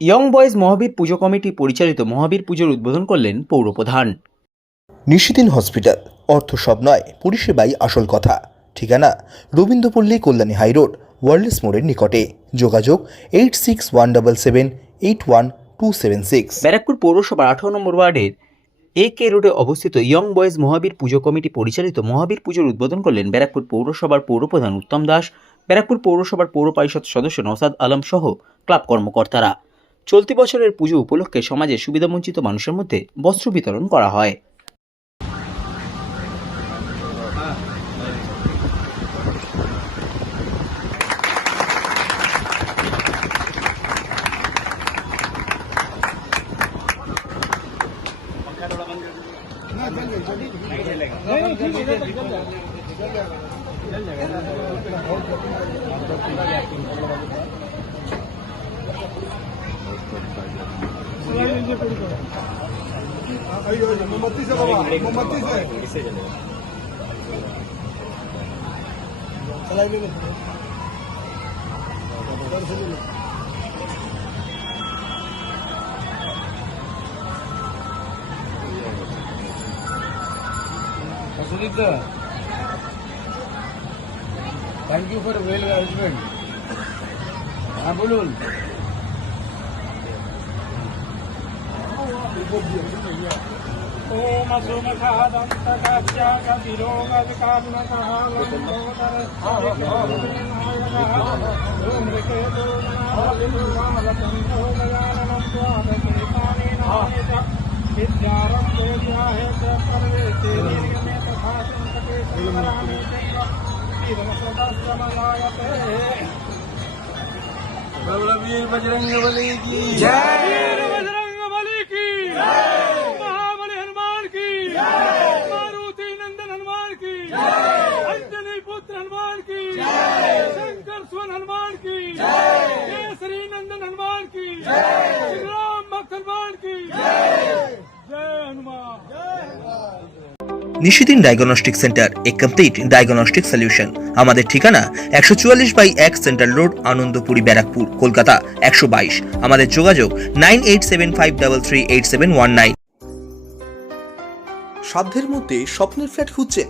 Young boys মহাবীর পুজো committee পরিচালিত মহাবীর পুজোর উদ্বোধন করলেন পৌরপ্রধান নিশিদিন হসপিটাল অর্থ সব নয় পরিষেবাই আসল কথা। ঠিকানা রবীন্দ্রপল্লী কল্যাণী হাইরোড ওয়ার্ল্ডস মোড়ের নিকটে। যোগাযোগ eight six one double seven eight one two seven six. Barrackpore পৌরসভার আঠারো নম্বর ওয়ার্ডের এ কে রোডে অবস্থিত ইয়ং বয়েজ মহাবীর পুজো কমিটি পরিচালিত মহাবীর পুজোর উদ্বোধন করলেন ব্যারাকপুর পৌরসভার পৌরপ্রধান উত্তম দাস। ব্যারাকপুর পৌরসভার পৌর পরিষদ সদস্য নওসাদ আলম সহ ক্লাব কর্মকর্তারা। চলতি বছরের পুজো উপলক্ষে সমাজের সুবিধাবঞ্চিত মানুষের মধ্যে বস্ত্র বিতরণ করা হয়। मोमबत्ती Sunit thank you for well arrangement हाँ बोलून। Yeah. बजरंग बली की। वीर हनुमान की शंकर सुवन हनुमान की केसरी नंदन हनुमान की श्री राम भक्त हनुमान की जय हनुमान নিশিদিন ডায়াগনস্টিক সেন্টার এ কমপ্লিট ডায়াগনস্টিক সলিউশন আমাদের ঠিকানা একশো চুয়াল্লিশ বাই এক সেন্ট্রাল রোড আনন্দপুরি ব্যারাকপুর কলকাতা একশো বাইশ আমাদের যোগাযোগ nine eight seven five double three eight seven one nine সাধ্যের মধ্যে স্বপ্নের ফ্ল্যাট খুঁজছেন